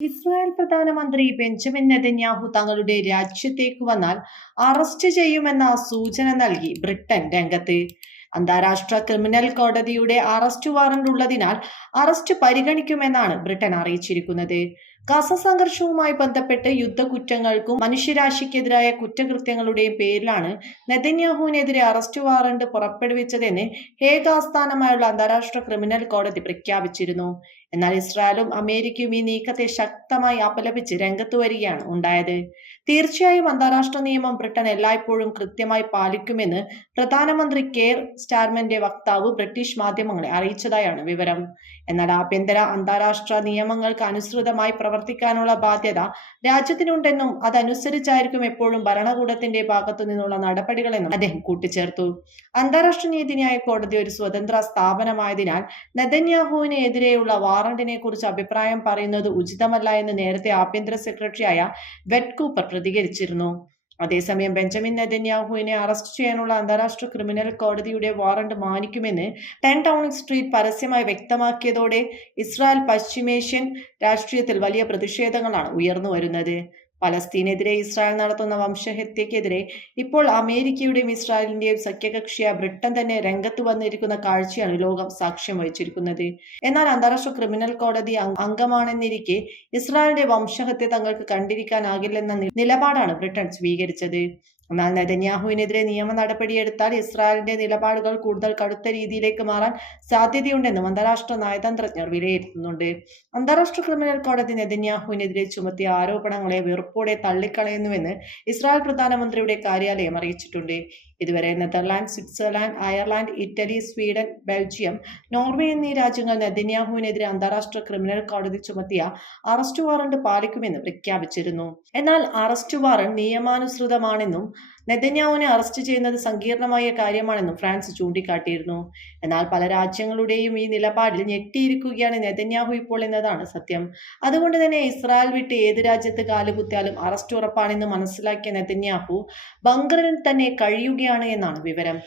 Israel പ്രധാനമന്ത്രി Benjamin Netanyahu തങ്ങളുടെ രാജ്യത്തേക്ക് വന്നാൽ അറസ്റ്റ് ചെയ്യുമെന്ന സൂചന നൽകി ബ്രിട്ടൻ രംഗത്ത്. അന്താരാഷ്ട്ര ക്രിമിനൽ കോടതിയുടെ അറസ്റ്റ് വാറന്റ് ഉള്ളതിനാൽ അറസ്റ്റ് പരിഗണിക്കുമെന്നാണ് ബ്രിട്ടൻ അറിയിച്ചിരിക്കുന്നത്. ഗസ സംഘർഷവുമായി ബന്ധപ്പെട്ട് യുദ്ധകുറ്റങ്ങൾക്കും മനുഷ്യരാശിക്കെതിരായ കുറ്റകൃത്യങ്ങളുടെയും പേരിലാണ് നെതന്യാഹുവിനെതിരെ അറസ്റ്റ് വാറണ്ട് പുറപ്പെടുവിച്ചതെന്ന് ഹേഗ് ആസ്ഥാനമായുള്ള അന്താരാഷ്ട്ര ക്രിമിനൽ കോടതി പ്രഖ്യാപിച്ചിരുന്നു. എന്നാൽ ഇസ്രായേലും അമേരിക്കയും ഈ നീക്കത്തെ ശക്തമായി അപലപിച്ച് രംഗത്ത് വരികയാണ് ഉണ്ടായത്. തീർച്ചയായും അന്താരാഷ്ട്ര നിയമം ബ്രിട്ടൻ എല്ലായ്പ്പോഴും കൃത്യമായി പാലിക്കുമെന്ന് പ്രധാനമന്ത്രി കെയർ സ്റ്റാർമന്റെ വക്താവ് ബ്രിട്ടീഷ് മാധ്യമങ്ങളെ അറിയിച്ചതായാണ് വിവരം. എന്നാൽ ആഭ്യന്തര അന്താരാഷ്ട്ര നിയമങ്ങൾക്ക് അനുസൃതമായി പ്രവർത്തിക്കാനുള്ള ബാധ്യത രാജ്യത്തിനുണ്ടെന്നും അതനുസരിച്ചായിരിക്കും എപ്പോഴും ഭരണകൂടത്തിന്റെ ഭാഗത്തു നിന്നുള്ള നടപടികളെന്നും അദ്ദേഹം കൂട്ടിച്ചേർത്തു. അന്താരാഷ്ട്ര നീതിന്യായ കോടതി ഒരു സ്വതന്ത്ര സ്ഥാപനമായതിനാൽ നെതന്യാഹുവിനെതിരെയുള്ള വാറണ്ടിനെ കുറിച്ച് അഭിപ്രായം പറയുന്നത് ഉചിതമല്ല എന്ന് നേരത്തെ ആഭ്യന്തര സെക്രട്ടറിയായ വെറ്റ് കൂപ്പർ പ്രതികരിച്ചിരുന്നു. അതേസമയം ബെഞ്ചമിൻ നെതന്യാഹുവിനെ അറസ്റ്റ് ചെയ്യാനുള്ള അന്താരാഷ്ട്ര ക്രിമിനൽ കോടതിയുടെ വാറണ്ട് മാനിക്കുമെന്ന് ടെൻ ടൗണിംഗ് സ്ട്രീറ്റ് പരസ്യമായി വ്യക്തമാക്കിയതോടെ ഇസ്രായേൽ പശ്ചിമേഷ്യൻ രാഷ്ട്രീയത്തിൽ വലിയ പ്രതിഷേധങ്ങളാണ് ഉയർന്നു വരുന്നത് പലസ്തീനെതിരെ ഇസ്രായേൽ നടത്തുന്ന വംശഹത്യക്കെതിരെ ഇപ്പോൾ അമേരിക്കയുടെയും ഇസ്രായേലിന്റെയും സഖ്യകക്ഷിയ ബ്രിട്ടൻ തന്നെ രംഗത്ത് വന്നിരിക്കുന്ന കാഴ്ചയാണ് ലോകം സാക്ഷ്യം വഹിച്ചിരിക്കുന്നത്. എന്നാൽ അന്താരാഷ്ട്ര ക്രിമിനൽ കോടതി അംഗമാണെന്നിരിക്കെ ഇസ്രായേലിന്റെ വംശഹത്യ തങ്ങൾക്ക് കണ്ടിരിക്കാനാകില്ലെന്ന നിലപാടാണ് ബ്രിട്ടൻ സ്വീകരിച്ചത്. എന്നാൽ നെതന്യാഹുവിനെതിരെ നിയമ നടപടിയെടുത്താൽ ഇസ്രായേലിന്റെ നിലപാടുകൾ കൂടുതൽ കടുത്ത രീതിയിലേക്ക് മാറാൻ സാധ്യതയുണ്ടെന്നും അന്താരാഷ്ട്ര നയതന്ത്രജ്ഞർ വിലയിരുത്തുന്നുണ്ട്. അന്താരാഷ്ട്ര ക്രിമിനൽ കോടതി നെതന്യാഹുവിനെതിരെ ചുമത്തിയ ആരോപണങ്ങളെ വെറുപ്പോടെ തള്ളിക്കളയുന്നുവെന്ന് ഇസ്രായേൽ പ്രധാനമന്ത്രിയുടെ കാര്യാലയം അറിയിച്ചിട്ടുണ്ട്. ഇതുവരെ Netherland Switzerland Ireland Italy Sweden Belgium Norway എന്നീ രാജ്യങ്ങൾ നെതന്യാഹുവിനെതിരെ അന്താരാഷ്ട്ര ക്രിമിനൽ കോടതി ചുമത്തിയ അറസ്റ്റ് വാറണ്ട് പാലിക്കുമെന്ന് പ്രഖ്യാപിച്ചിരുന്നു. എന്നാൽ അറസ്റ്റ് വാറണ്ട് നിയമാനുസൃതമാണെന്നും നെതന്യാഹുവിനെ അറസ്റ്റ് ചെയ്യുന്നത് സങ്കീർണമായ കാര്യമാണെന്നും ഫ്രാൻസ് ചൂണ്ടിക്കാട്ടിയിരുന്നു. എന്നാൽ പല രാജ്യങ്ങളുടെയും ഈ നിലപാടിൽ ഞെട്ടിയിരിക്കുകയാണ് നെതന്യാഹു ഇപ്പോൾ എന്നതാണ് സത്യം. അതുകൊണ്ട് തന്നെ ഇസ്രായേൽ വിട്ട് ഏത് രാജ്യത്ത് കാലുകുത്തിയാലും അറസ്റ്റ് ഉറപ്പാണെന്ന് മനസ്സിലാക്കിയ നെതന്യാഹു ബങ്കറിൽ തന്നെ കഴിയുകയാണ് എന്നാണ് വിവരം.